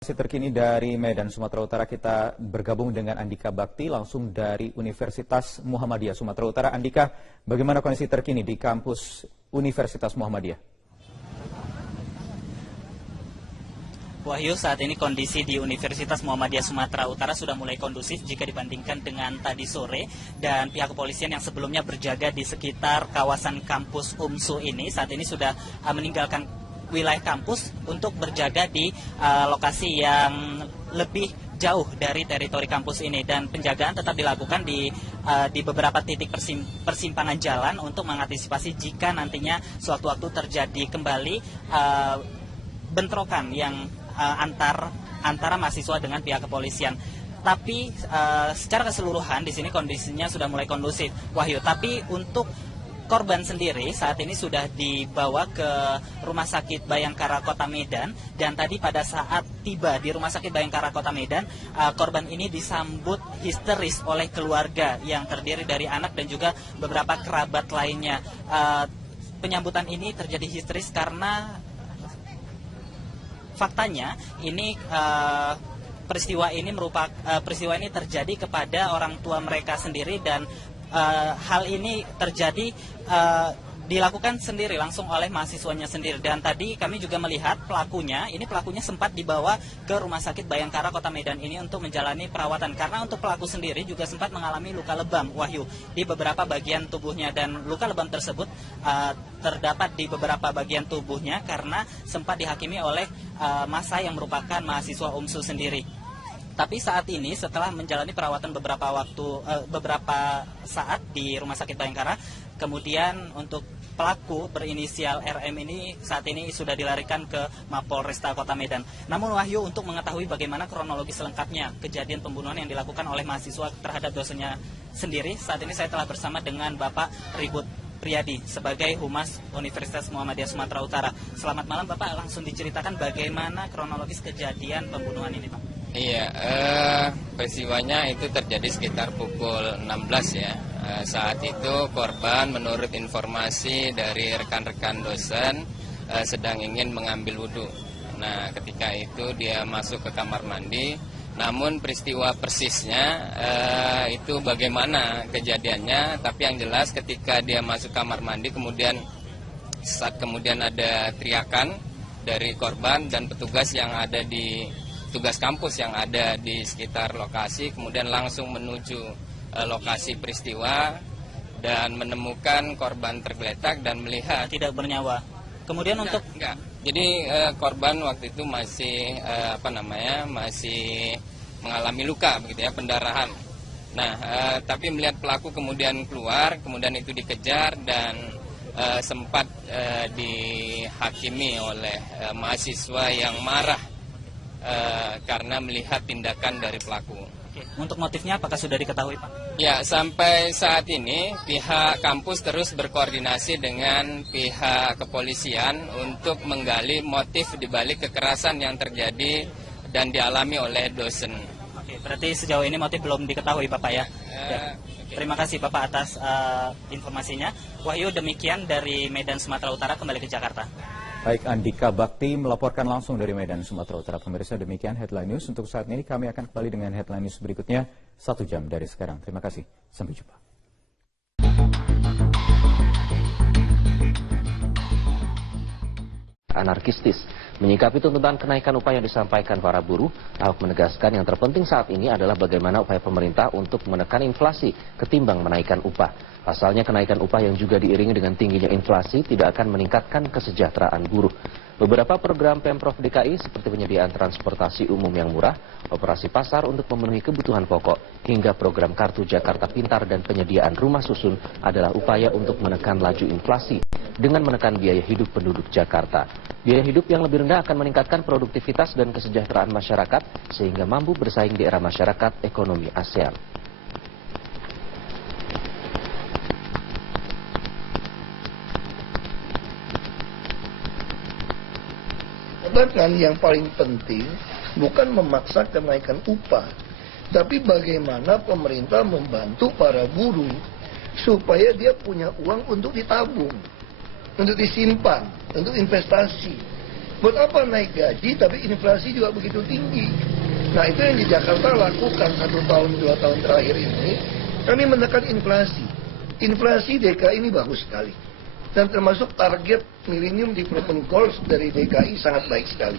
Masih terkini dari Medan, Sumatera Utara, kita bergabung dengan Andika Bakti langsung dari Universitas Muhammadiyah Sumatera Utara. Andika, bagaimana kondisi terkini di kampus Universitas Muhammadiyah? Wahyu, saat ini kondisi di Universitas Muhammadiyah Sumatera Utara sudah mulai kondusif jika dibandingkan dengan tadi sore, dan pihak kepolisian yang sebelumnya berjaga di sekitar kawasan kampus UMSU ini saat ini sudah meninggalkan wilayah kampus untuk berjaga di lokasi yang lebih jauh dari teritori kampus ini, dan penjagaan tetap dilakukan di beberapa titik persimpangan jalan untuk mengantisipasi jika nantinya suatu waktu terjadi kembali bentrokan yang antara mahasiswa dengan pihak kepolisian. Tapi secara keseluruhan di sini kondisinya sudah mulai kondusif, Wahyu. Tapi untuk korban sendiri saat ini sudah dibawa ke Rumah Sakit Bayangkara Kota Medan, dan tadi pada saat tiba di Rumah Sakit Bayangkara Kota Medan, korban ini disambut histeris oleh keluarga yang terdiri dari anak dan juga beberapa kerabat lainnya. Penyambutan ini terjadi histeris karena faktanya ini peristiwa ini terjadi kepada orang tua mereka sendiri, dan hal ini terjadi dilakukan sendiri langsung oleh mahasiswanya sendiri. Dan tadi kami juga melihat pelakunya sempat dibawa ke Rumah Sakit Bayangkara Kota Medan ini untuk menjalani perawatan, karena untuk pelaku sendiri juga sempat mengalami luka lebam, Wahyu, di beberapa bagian tubuhnya, dan luka lebam tersebut terdapat di beberapa bagian tubuhnya karena sempat dihakimi oleh massa yang merupakan mahasiswa UMSU sendiri. Tapi saat ini setelah menjalani perawatan beberapa saat di Rumah Sakit Bayangkara, kemudian untuk pelaku berinisial RM ini saat ini sudah dilarikan ke Mapolresta Kota Medan. Namun Wahyu, untuk mengetahui bagaimana kronologi selengkapnya kejadian pembunuhan yang dilakukan oleh mahasiswa terhadap dosennya sendiri, saat ini saya telah bersama dengan Bapak Ribut Priyadi sebagai Humas Universitas Muhammadiyah Sumatera Utara. Selamat malam Bapak, langsung diceritakan bagaimana kronologis kejadian pembunuhan ini, Pak. Iya, peristiwanya itu terjadi sekitar pukul 16 ya. Saat itu korban menurut informasi dari rekan-rekan dosen sedang ingin mengambil wudhu. Nah, ketika itu dia masuk ke kamar mandi. Namun peristiwa persisnya itu bagaimana kejadiannya. Tapi yang jelas ketika dia masuk kamar mandi, kemudian ada teriakan dari korban dan petugas kampus yang ada di sekitar lokasi, kemudian langsung menuju lokasi peristiwa dan menemukan korban tergeletak dan melihat tidak bernyawa. Kemudian enggak. Jadi korban waktu itu masih masih mengalami luka begitu ya, pendarahan. Nah, tapi melihat pelaku kemudian keluar, kemudian itu dikejar dan sempat dihakimi oleh mahasiswa yang marah karena melihat tindakan dari pelaku. Oke. Untuk motifnya apakah sudah diketahui, Pak? Ya, sampai saat ini pihak kampus terus berkoordinasi dengan pihak kepolisian untuk menggali motif dibalik kekerasan yang terjadi dan dialami oleh dosen. Oke, berarti sejauh ini motif belum diketahui, Bapak ya? Terima kasih Bapak atas informasinya. Wahyu, demikian dari Medan, Sumatera Utara, kembali ke Jakarta. Baik, Andika Bakti melaporkan langsung dari Medan, Sumatera Utara. Pemirsa, demikian headline news untuk saat ini. Kami akan kembali dengan headline news berikutnya 1 jam dari sekarang. Terima kasih. Sampai jumpa. Anarkistis. Menyikapi tuntutan kenaikan upah yang disampaikan para buruh, Ahok menegaskan yang terpenting saat ini adalah bagaimana upaya pemerintah untuk menekan inflasi ketimbang menaikkan upah. Pasalnya kenaikan upah yang juga diiringi dengan tingginya inflasi tidak akan meningkatkan kesejahteraan buruh. Beberapa program Pemprov DKI seperti penyediaan transportasi umum yang murah, operasi pasar untuk memenuhi kebutuhan pokok, hingga program Kartu Jakarta Pintar dan penyediaan rumah susun adalah upaya untuk menekan laju inflasi dengan menekan biaya hidup penduduk Jakarta. Biaya hidup yang lebih rendah akan meningkatkan produktivitas dan kesejahteraan masyarakat sehingga mampu bersaing di era masyarakat ekonomi ASEAN. Bahkan yang paling penting bukan memaksa kenaikan upah, tapi bagaimana pemerintah membantu para buruh supaya dia punya uang untuk ditabung, untuk disimpan, untuk investasi. Buat apa naik gaji tapi inflasi juga begitu tinggi? Nah itu yang di Jakarta lakukan 1 tahun 2 tahun terakhir ini. Kami menekan inflasi. Inflasi DKI ini bagus sekali. Dan termasuk target Millennium Development Goals dari DKI sangat baik sekali.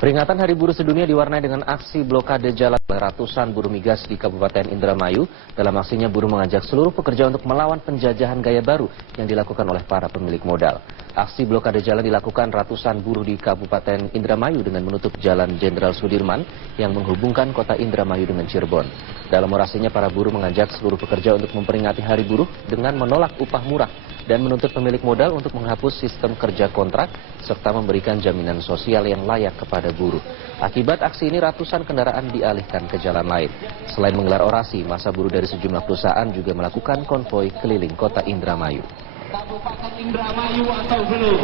Peringatan Hari Buruh Sedunia diwarnai dengan aksi blokade jalan oleh ratusan buruh migas di Kabupaten Indramayu. Dalam aksinya, buruh mengajak seluruh pekerja untuk melawan penjajahan gaya baru yang dilakukan oleh para pemilik modal. Aksi blokade jalan dilakukan ratusan buruh di Kabupaten Indramayu dengan menutup Jalan Jenderal Sudirman yang menghubungkan kota Indramayu dengan Cirebon. Dalam orasinya, para buruh mengajak seluruh pekerja untuk memperingati Hari Buruh dengan menolak upah murah dan menuntut pemilik modal untuk menghapus sistem kerja kontrak serta memberikan jaminan sosial yang layak kepada buruh. Akibat aksi ini ratusan kendaraan dialihkan ke jalan lain. Selain menggelar orasi, massa buruh dari sejumlah perusahaan juga melakukan konvoi keliling kota Indramayu. Kabupaten Indramayu atau belum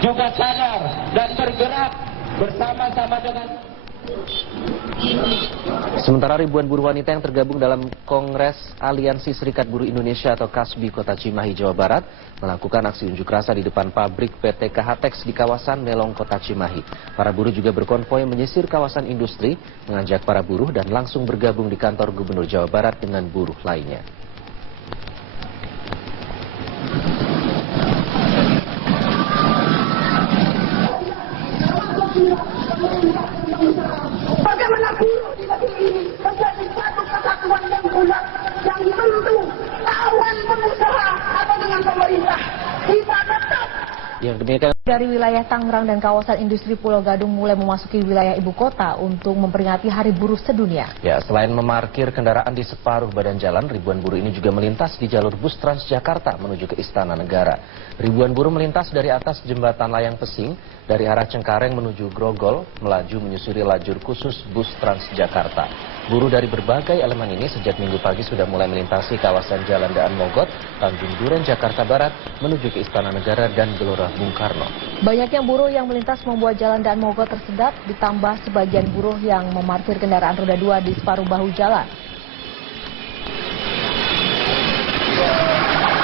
juga sadar dan bergerak bersama-sama dengan. Sementara ribuan buruh wanita yang tergabung dalam Kongres Aliansi Serikat Buruh Indonesia atau KASBI Kota Cimahi, Jawa Barat melakukan aksi unjuk rasa di depan pabrik PT KHTEX di kawasan Melong, Kota Cimahi. Para buruh juga berkonvoi menyisir kawasan industri, mengajak para buruh dan langsung bergabung di kantor Gubernur Jawa Barat dengan buruh lainnya. Bagaimana buruh di negeri ini menjadi satu kesatuan yang bulat yang tentu lawan pengusaha atau dengan pemerintah kita tetap. Yang demikian dari wilayah Tangerang dan kawasan industri Pulau Gadung mulai memasuki wilayah ibu kota untuk memperingati Hari Buruh Sedunia. Ya, selain memarkir kendaraan di separuh badan jalan, ribuan buruh ini juga melintas di jalur bus Transjakarta menuju ke Istana Negara. Ribuan buruh melintas dari atas jembatan Layang Pesing dari arah Cengkareng menuju Grogol, melaju menyusuri lajur khusus bus Transjakarta. Buruh dari berbagai elemen ini sejak Minggu pagi sudah mulai melintasi kawasan Jalan Daan Mogot, Tanjung Duren, Jakarta Barat menuju ke Istana Negara dan Gelora Bung Karno. Banyaknya buruh yang melintas membuat Jalan Daan Mogot tersedat, ditambah sebagian buruh yang memarkir kendaraan roda 2 di separuh bahu jalan.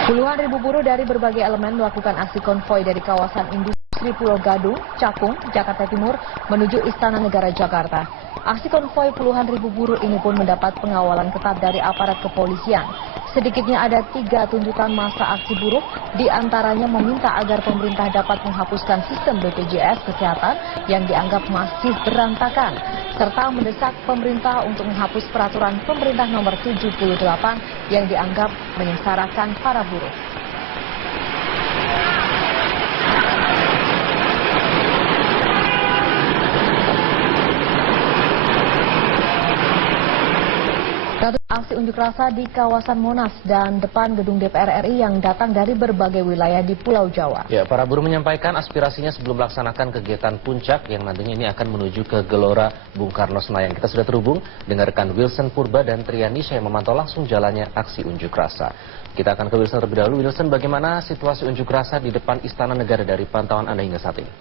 Puluhan ribu buruh dari berbagai elemen melakukan aksi konvoi dari kawasan industri Pulau Gadung, Cakung, Jakarta Timur menuju Istana Negara Jakarta. Aksi konvoi puluhan ribu buruh ini pun mendapat pengawalan ketat dari aparat kepolisian. Sedikitnya ada 3 tuntutan masa aksi buruh, diantaranya meminta agar pemerintah dapat menghapuskan sistem BPJS Kesehatan yang dianggap masih berantakan, serta mendesak pemerintah untuk menghapus peraturan pemerintah nomor 78 yang dianggap menyengsarakan para buruh. Aksi unjuk rasa di kawasan Monas dan depan gedung DPR RI yang datang dari berbagai wilayah di Pulau Jawa. Ya, para buruh menyampaikan aspirasinya sebelum melaksanakan kegiatan puncak yang nantinya ini akan menuju ke Gelora Bung Karno Senayan. Kita sudah terhubung dengan rekan Wilson Purba dan Trianisha yang memantau langsung jalannya aksi unjuk rasa. Kita akan ke Wilson terlebih dahulu. Wilson, bagaimana situasi unjuk rasa di depan Istana Negara dari pantauan Anda hingga saat ini?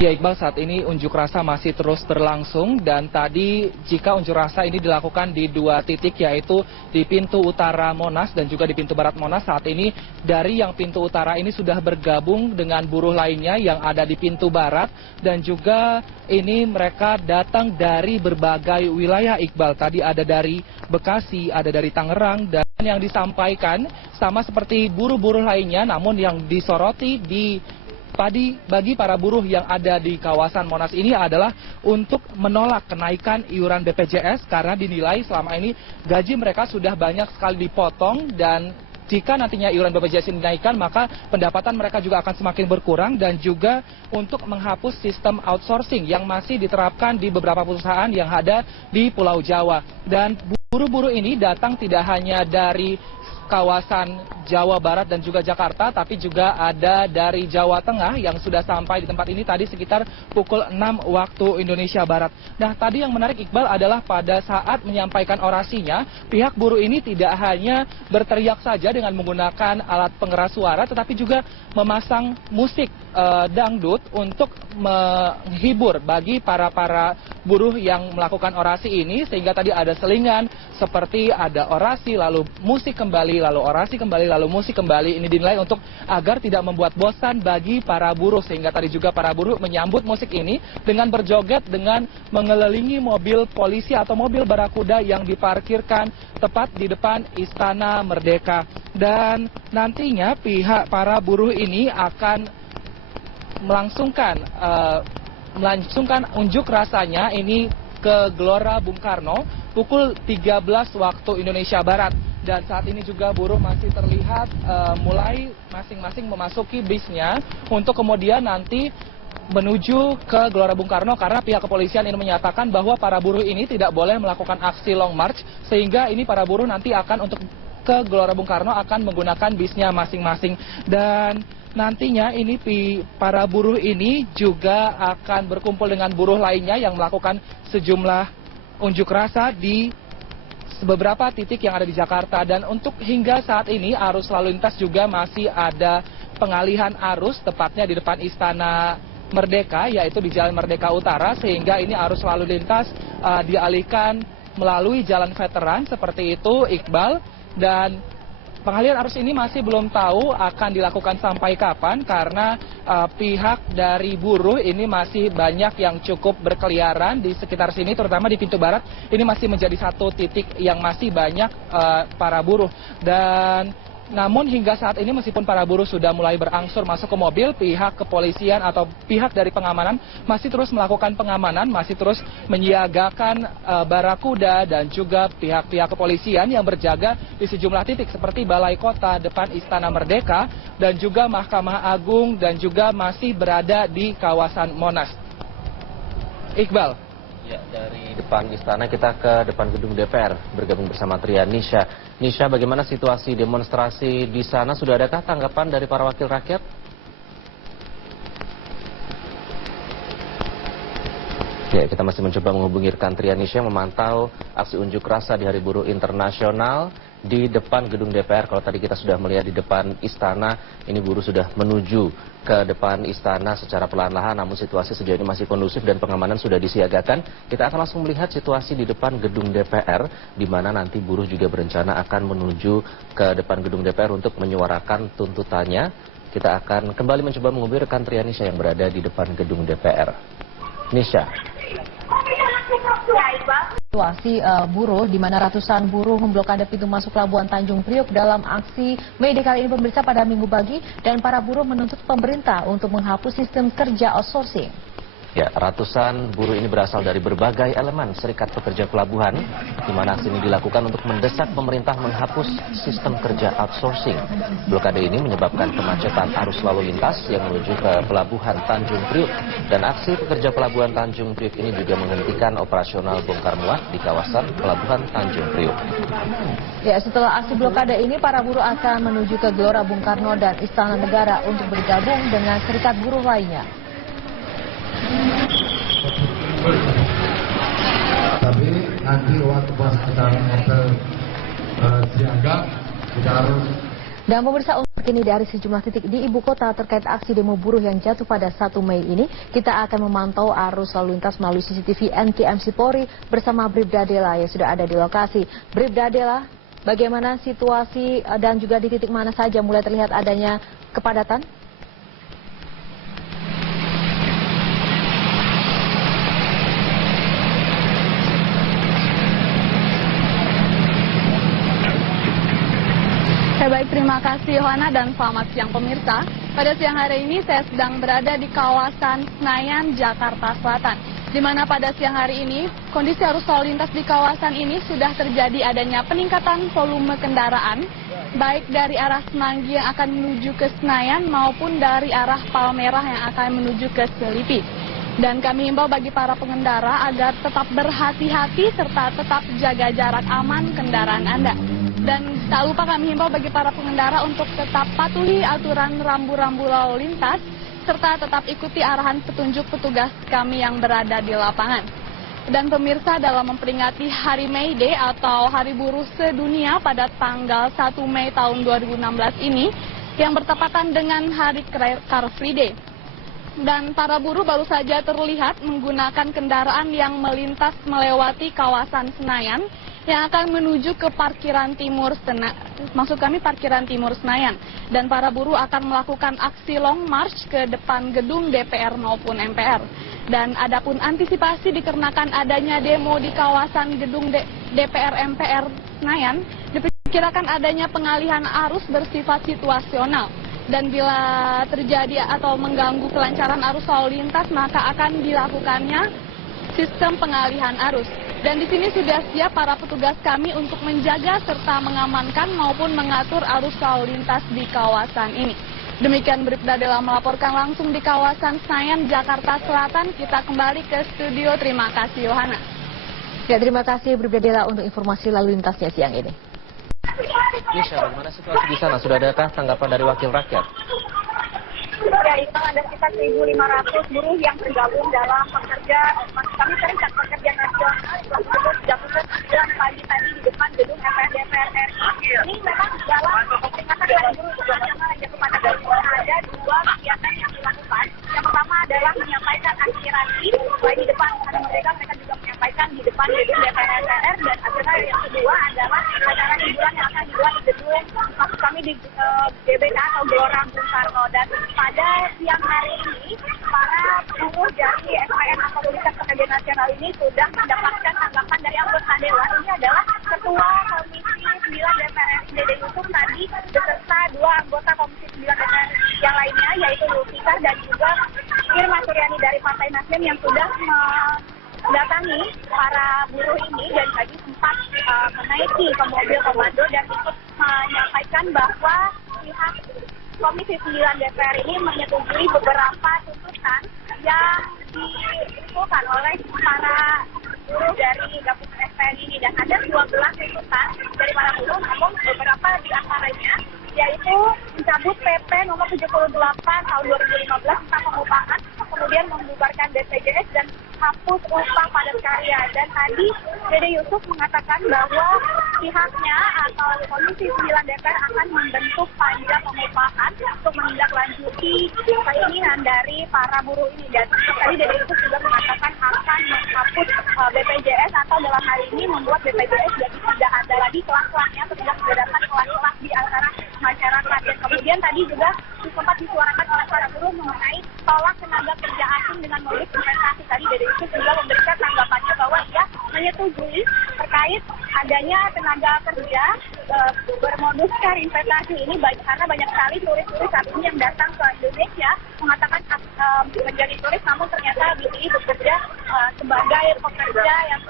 Ya Iqbal, saat ini unjuk rasa masih terus berlangsung dan tadi jika unjuk rasa ini dilakukan di 2 titik yaitu di pintu utara Monas dan juga di pintu barat Monas. Saat ini dari yang pintu utara ini sudah bergabung dengan buruh lainnya yang ada di pintu barat dan juga ini mereka datang dari berbagai wilayah Iqbal. Tadi ada dari Bekasi, ada dari Tangerang dan yang disampaikan sama seperti buruh-buruh lainnya, namun yang disoroti bagi para buruh yang ada di kawasan Monas ini adalah untuk menolak kenaikan iuran BPJS karena dinilai selama ini gaji mereka sudah banyak sekali dipotong dan jika nantinya iuran BPJS ini dinaikkan maka pendapatan mereka juga akan semakin berkurang dan juga untuk menghapus sistem outsourcing yang masih diterapkan di beberapa perusahaan yang ada di Pulau Jawa. Dan buruh-buruh ini datang tidak hanya dari kawasan Jawa Barat dan juga Jakarta, tapi juga ada dari Jawa Tengah yang sudah sampai di tempat ini tadi sekitar pukul 6 waktu Indonesia Barat. Nah, tadi yang menarik Iqbal adalah pada saat menyampaikan orasinya, pihak buruh ini tidak hanya berteriak saja dengan menggunakan alat pengeras suara, tetapi juga memasang musik dangdut untuk menghibur bagi para buruh yang melakukan orasi ini, sehingga tadi ada selingan seperti ada orasi lalu musik kembali, lalu orasi kembali, lalu musik kembali. Ini dinilai untuk agar tidak membuat bosan bagi para buruh, sehingga tadi juga para buruh menyambut musik ini dengan berjoget, dengan mengelilingi mobil polisi atau mobil barakuda yang diparkirkan tepat di depan Istana Merdeka. Dan nantinya pihak para buruh ini akan melangsungkan unjuk rasanya ini ke Gelora Bung Karno pukul 13 waktu Indonesia Barat. Dan saat ini juga buruh masih terlihat mulai masing-masing memasuki bisnya untuk kemudian nanti menuju ke Gelora Bung Karno, karena pihak kepolisian ini menyatakan bahwa para buruh ini tidak boleh melakukan aksi long march, sehingga ini para buruh nanti akan untuk ke Gelora Bung Karno akan menggunakan bisnya masing-masing. Dan nantinya ini para buruh ini juga akan berkumpul dengan buruh lainnya yang melakukan sejumlah unjuk rasa di beberapa titik yang ada di Jakarta. Dan untuk hingga saat ini arus lalu lintas juga masih ada pengalihan arus tepatnya di depan Istana Merdeka, yaitu di Jalan Merdeka Utara, sehingga ini arus lalu lintas dialihkan melalui Jalan Veteran seperti itu, Iqbal. Dan pengalihan arus ini masih belum tahu akan dilakukan sampai kapan, karena pihak dari buruh ini masih banyak yang cukup berkeliaran di sekitar sini, terutama di pintu barat. Ini masih menjadi satu titik yang masih banyak para buruh. Dan namun hingga saat ini meskipun para buruh sudah mulai berangsur masuk ke mobil, pihak kepolisian atau pihak dari pengamanan masih terus melakukan pengamanan, masih terus menyiagakan barakuda dan juga pihak-pihak kepolisian yang berjaga di sejumlah titik seperti Balai Kota, depan Istana Merdeka, dan juga Mahkamah Agung, dan juga masih berada di kawasan Monas. Iqbal. Ya, dari depan istana kita ke depan gedung DPR, bergabung bersama Trian Nisha. Nisha, bagaimana situasi demonstrasi di sana? Sudah adakah tanggapan dari para wakil rakyat? Ya, kita masih mencoba menghubungi rekan Trian Nisha yang memantau aksi unjuk rasa di Hari Buruh Internasional di depan gedung DPR. Kalau tadi kita sudah melihat di depan istana, ini buruh sudah menuju ke depan istana secara perlahan-lahan, namun situasi sejauh ini masih kondusif dan pengamanan sudah disiagakan. Kita akan langsung melihat situasi di depan gedung DPR, di mana nanti buruh juga berencana akan menuju ke depan gedung DPR untuk menyuarakan tuntutannya. Kita akan kembali mencoba menghubungi rekan Trian Nisha yang berada di depan gedung DPR. Nisha. Situasi buruh di mana ratusan buruh memblokade pintu masuk Pelabuhan Tanjung Priok dalam aksi May Day kali ini pemirsa pada Minggu pagi, dan para buruh menuntut pemerintah untuk menghapus sistem kerja outsourcing. Ya, ratusan buruh ini berasal dari berbagai elemen Serikat Pekerja Pelabuhan, di mana aksi ini dilakukan untuk mendesak pemerintah menghapus sistem kerja outsourcing. Blokade ini menyebabkan kemacetan arus lalu lintas yang menuju ke Pelabuhan Tanjung Priok, dan aksi pekerja Pelabuhan Tanjung Priok ini juga menghentikan operasional bongkar muat di kawasan Pelabuhan Tanjung Priok. Ya, setelah aksi blokade ini, para buruh akan menuju ke Gelora Bung Karno dan Istana Negara untuk bergabung dengan serikat buruh lainnya. Tapi nanti waktu pas kita hotel siaga kita harus. Dan pemirsa, untuk terkini dari sejumlah titik di ibu kota terkait aksi demo buruh yang jatuh pada 1 Mei ini, kita akan memantau arus lalu lintas melalui CCTV NKMC Polri bersama Bribda Dela yang sudah ada di lokasi. Bribda Dela, bagaimana situasi dan juga di titik mana saja mulai terlihat adanya kepadatan? Baik, terima kasih Yohana dan selamat siang pemirsa. Pada siang hari ini saya sedang berada di kawasan Senayan, Jakarta Selatan, di mana pada siang hari ini kondisi arus lalu lintas di kawasan ini sudah terjadi adanya peningkatan volume kendaraan, baik dari arah Semanggi yang akan menuju ke Senayan maupun dari arah Palmerah yang akan menuju ke Selipi. Dan kami himbau bagi para pengendara agar tetap berhati-hati serta tetap jaga jarak aman kendaraan Anda. Dan tak lupa kami himbau bagi para pengendara untuk tetap patuhi aturan rambu-rambu lalu lintas serta tetap ikuti arahan petunjuk petugas kami yang berada di lapangan. Dan pemirsa, dalam memperingati Hari May Day atau Hari Buruh Sedunia pada tanggal 1 Mei tahun 2016 ini yang bertepatan dengan Hari Car Free Day, dan para buruh baru saja terlihat menggunakan kendaraan yang melintas melewati kawasan Senayan yang akan menuju ke parkiran timur parkiran timur Senayan, dan para buruh akan melakukan aksi long march ke depan gedung DPR maupun MPR. Dan adapun antisipasi dikarenakan adanya demo di kawasan gedung DPR MPR Senayan, diperkirakan adanya pengalihan arus bersifat situasional. Dan bila terjadi atau mengganggu kelancaran arus lalu lintas, maka akan dilakukannya sistem pengalihan arus. Dan di sini sudah siap para petugas kami untuk menjaga serta mengamankan maupun mengatur arus lalu lintas di kawasan ini. Demikian Bribda Dela melaporkan langsung di kawasan Senayan, Jakarta Selatan. Kita kembali ke studio. Terima kasih, Yohana. Ya, terima kasih Bribda Dela untuk informasi lalu lintasnya siang ini. Nisha, bagaimana situasi di sana? Sudah adakah tanggapan dari wakil rakyat? Ya, itu ada sekitar 1.500 buruh yang tergabung dalam kami serikat pekerja nasional yang pagi tadi di depan gedung DPR RI. Ini memang dalam peringatan dari buruh nasional yang kepada ada dua kegiatan yang dilakukan. Yang pertama adalah menyampaikan aspirasi baik di depan mereka juga menyampaikan di depan gedung DPR, dan acara yang kedua adalah acara hiburan yang akan dibuat di gedung maksud kami di GBK atau Gelora Bung Karno. Dan pada siang hari ini para buruh dari SPN atau Serikat Pekerja Nasional ini sudah mendapatkan tanggapan dari anggota dewan. Ini adalah Ketua Komisi 9 DPR RI Dede Yusuf tadi beserta dua anggota Komisi 9 DPR yang lainnya, yaitu Lutfikar dan juga Irma Suryani dari Partai Nasdem, yang sudah mendatangi para buruh ini dan tadi sempat menaiki ke mobil komando dan ikut menyampaikan bahwa pihak Komisi 9 DPR ini menyetujui beberapa tuntutan yang diusulkan oleh para buruh dari gabungan SPN ini, dan ada 12 tuntutan dari para buruh, namun beberapa di antaranya yaitu mencabut PP nomor 78 tahun 2015 tentang pengupahan, kemudian membubarkan BPJS dan hapus upah padat karya. Dan tadi Dede Yusuf mengatakan bahwa pihaknya atau Komisi 9 DPR akan membentuk panja pengupahan untuk menindaklanjuti keinginan dari para buruh ini. Dan tadi Dede Yusuf juga mengatakan akan menghapus BPJS atau dalam hal ini membuat BPJS jadi tidak ada lagi kelas-kelasnya atau tidak membedakan kelas-kelas di antara masyarakat. Dan kemudian tadi juga sempat disuarakan oleh para buruh mengenai tolak tenaga kerja asing dengan modus investasi. Tadi Dede Yusuf juga memberikan tanggapannya bahwa ia menyetujui terkait adanya tenaga kerja bermoduskan investasi ini, karena banyak sekali turis-turis saat ini yang datang ke Indonesia mengatakan menjadi turis, namun ternyata dipilih bekerja sebagai pekerja yang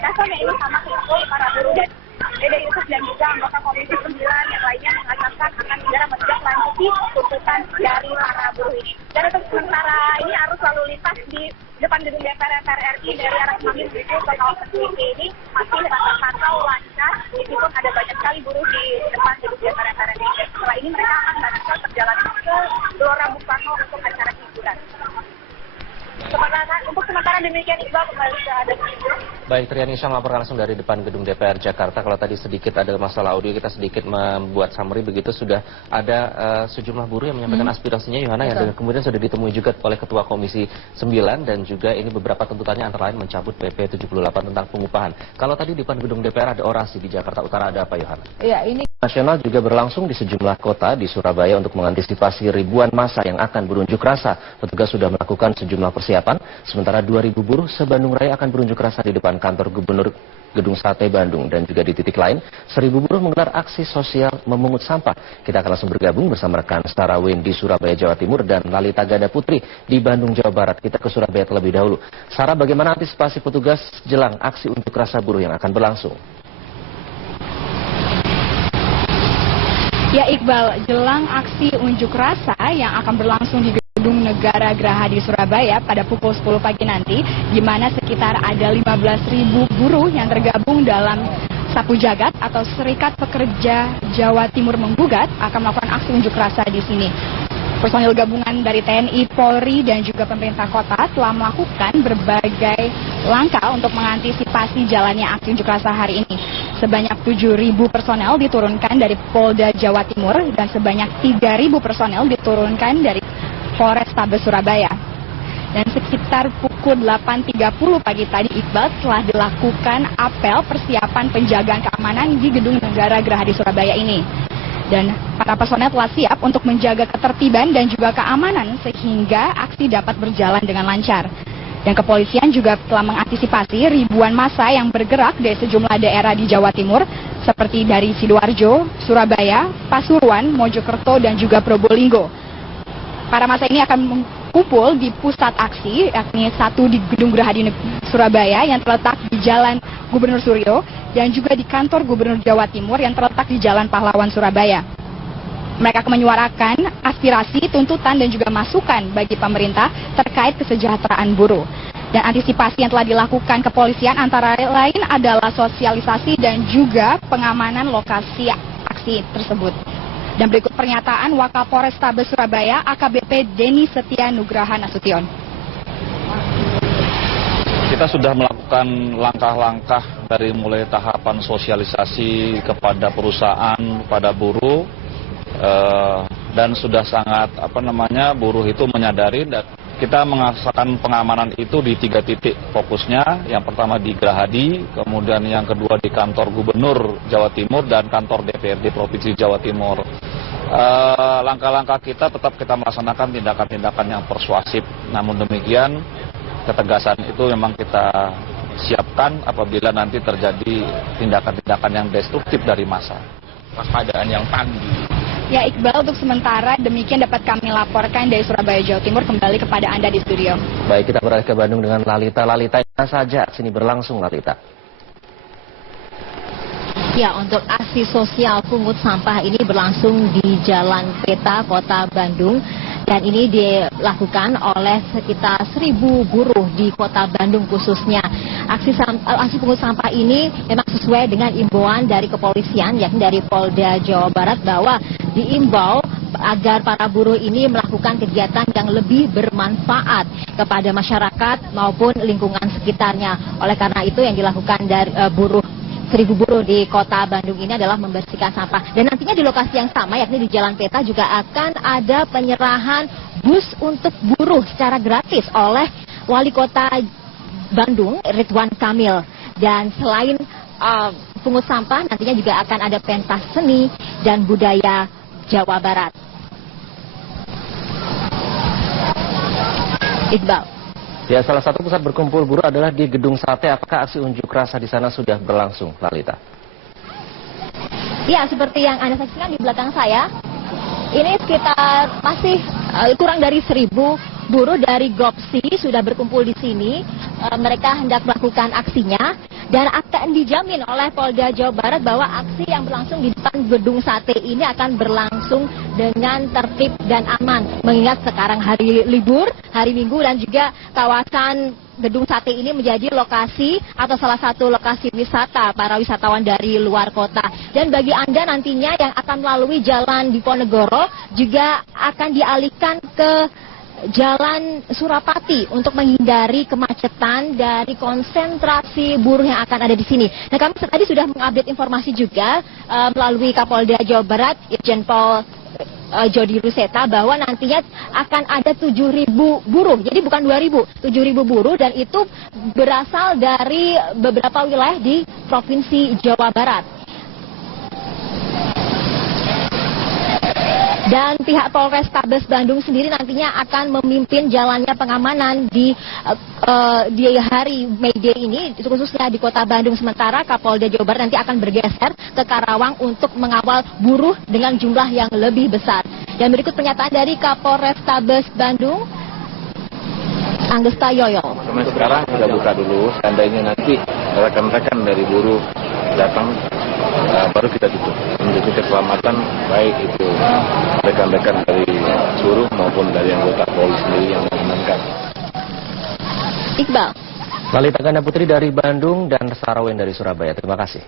dasarnya ini sama seperti para buruh. Dan Dede Yusuf dan juga anggota Komisi 9 yang lainnya mengatakan akan segera menindaklanjuti tuntutan dari para buruh ini. Dan untuk sementara ini arus lalu lintas di depan gedung DPR RI dari arah Semanggi menuju ke kawasan Selipi ini masih terpantau lancar, meskipun ada banyak sekali buruh di depan gedung DPR RI. Setelah ini mereka akan melanjutkan perjalanan ke Gelora Bung Karno untuk acara hiburan. Untuk sementara demikian, Iqbal, kembali ke Anda. Baik, Triani Syah melaporkan langsung dari depan gedung DPR Jakarta. Kalau tadi sedikit ada masalah audio, kita sedikit membuat summary begitu. Sudah ada sejumlah buruh yang menyampaikan aspirasinya, Yohana, yang kemudian sudah ditemui juga oleh Ketua Komisi 9, dan juga ini beberapa tuntutannya antara lain mencabut PP 78 tentang pengupahan. Kalau tadi di depan gedung DPR ada orasi, di Jakarta Utara ada apa, Yohana? Ya, ini nasional juga berlangsung di sejumlah kota di Surabaya untuk mengantisipasi ribuan massa yang akan berunjuk rasa. Petugas sudah melakukan sejumlah persiapan, sementara 2.000 buruh se-Bandung Raya akan berunjuk rasa di depan kantor Gubernur Gedung Sate Bandung, dan juga di titik lain 1.000 buruh menggelar aksi sosial memungut sampah. Kita akan langsung bergabung bersama rekan Setara Wen di Surabaya, Jawa Timur, dan Lalita Gada Putri di Bandung, Jawa Barat. Kita ke Surabaya terlebih dahulu. Sarah, bagaimana antisipasi petugas jelang aksi unjuk rasa buruh yang akan berlangsung? Ya, Iqbal, jelang aksi unjuk rasa yang akan berlangsung di Gedung Negara Geraha di Surabaya pada pukul 10 pagi nanti, di mana sekitar ada 15.000 buruh yang tergabung dalam Sapu Jagat atau Serikat Pekerja Jawa Timur Menggugat akan melakukan aksi unjuk rasa di sini. Personil gabungan dari TNI, Polri, dan juga pemerintah kota telah melakukan berbagai langkah untuk mengantisipasi jalannya aksi unjuk rasa hari ini. Sebanyak 7.000 personel diturunkan dari Polda Jawa Timur dan sebanyak 3.000 personel diturunkan dari Polrestabes Surabaya. Dan sekitar pukul 8.30 pagi tadi, Iqbal, telah dilakukan apel persiapan penjagaan keamanan di Gedung Negara Gerahadi Surabaya ini. Dan para personel telah siap untuk menjaga ketertiban dan juga keamanan sehingga aksi dapat berjalan dengan lancar. Dan kepolisian juga telah mengantisipasi ribuan massa yang bergerak dari sejumlah daerah di Jawa Timur seperti dari Sidoarjo, Surabaya, Pasuruan, Mojokerto, dan juga Probolinggo. Para massa ini akan kumpul di pusat aksi, yakni satu di Gedung Gerahadi Surabaya yang terletak di Jalan Gubernur Suryo dan juga di kantor Gubernur Jawa Timur yang terletak di Jalan Pahlawan Surabaya. Mereka akan menyuarakan aspirasi, tuntutan dan juga masukan bagi pemerintah terkait kesejahteraan buruh. Dan antisipasi yang telah dilakukan kepolisian antara lain adalah sosialisasi dan juga pengamanan lokasi aksi tersebut. Dan berikut pernyataan Wakapolrestabes Surabaya AKBP Denny Setia Nugraha Nasution. Kita sudah melakukan langkah-langkah dari mulai tahapan sosialisasi kepada perusahaan, kepada buruh, dan sudah sangat buruh itu menyadari, dan kita mengasahkan pengamanan itu di 3 titik fokusnya. Yang pertama di Gerahadi, kemudian yang kedua di kantor Gubernur Jawa Timur dan kantor DPRD Provinsi Jawa Timur. Langkah-langkah kita tetap kita melaksanakan tindakan-tindakan yang persuasif. Namun demikian, ketegasan itu memang kita siapkan apabila nanti terjadi tindakan-tindakan yang destruktif dari massa. Waspadaan yang tangguh. Ya Iqbal, untuk sementara demikian dapat kami laporkan dari Surabaya, Jawa Timur. Kembali kepada Anda di studio. Baik, kita beralih ke Bandung dengan Lalita. Lalita, mana saja sini berlangsung, Lalita? Ya, untuk aksi sosial pungut sampah ini berlangsung di Jalan Peta, Kota Bandung. Dan ini dilakukan oleh sekitar 1.000 buruh di Kota Bandung khususnya. Aksi pungut sampah ini memang sesuai dengan imbauan dari kepolisian, yakni dari Polda Jawa Barat, bahwa diimbau agar para buruh ini melakukan kegiatan yang lebih bermanfaat kepada masyarakat maupun lingkungan sekitarnya. Oleh karena itu yang dilakukan dari 1.000 buruh di Kota Bandung ini adalah membersihkan sampah. Dan nantinya di lokasi yang sama, yakni di Jalan Peta, juga akan ada penyerahan bus untuk buruh secara gratis oleh Wali Kota Bandung, Ridwan Kamil. Dan selain pungut sampah, nantinya juga akan ada pentas seni dan budaya Jawa Barat. Iqbal. Ya, salah satu pusat berkumpul buruh adalah di Gedung Sate. Apakah aksi unjuk rasa di sana sudah berlangsung, Lalita? Ya, seperti yang Anda saksikan di belakang saya, ini sekitar masih kurang dari 1.000 buruh dari Gopsi sudah berkumpul di sini. Mereka hendak melakukan aksinya dan akan dijamin oleh Polda Jawa Barat bahwa aksi yang berlangsung di depan Gedung Sate ini akan berlangsung dengan tertib dan aman. Mengingat sekarang hari libur, hari Minggu, dan juga kawasan Gedung Sate ini menjadi lokasi atau salah satu lokasi wisata para wisatawan dari luar kota. Dan bagi Anda nantinya yang akan melalui Jalan Diponegoro juga akan dialihkan ke Jalan Surapati untuk menghindari kemacetan dari konsentrasi buruh yang akan ada di sini. Nah, kami tadi sudah mengupdate informasi juga melalui Kapolda Jawa Barat, Irjen Pol Jody Ruseta, bahwa nantinya akan ada 7.000 buruh. Jadi bukan 2.000, 7.000 buruh, dan itu berasal dari beberapa wilayah di Provinsi Jawa Barat. Dan pihak Polrestabes Bandung sendiri nantinya akan memimpin jalannya pengamanan di hari May Day ini, khususnya di Kota Bandung. Sementara Kapolda Jawa Barat nanti akan bergeser ke Karawang untuk mengawal buruh dengan jumlah yang lebih besar. Dan berikut pernyataan dari Kapolrestabes Bandung, Anggesta Yoyo. Sekarang sudah buka dulu, seandainya nanti rekan-rekan dari buruh datang, baru kita tutup. Untuk keselamatan baik itu rekan-rekan dari buruh maupun dari anggota polisi sendiri yang mengamankan. Iqbal. Lalita Ganda Putri dari Bandung dan Sarawin dari Surabaya. Terima kasih.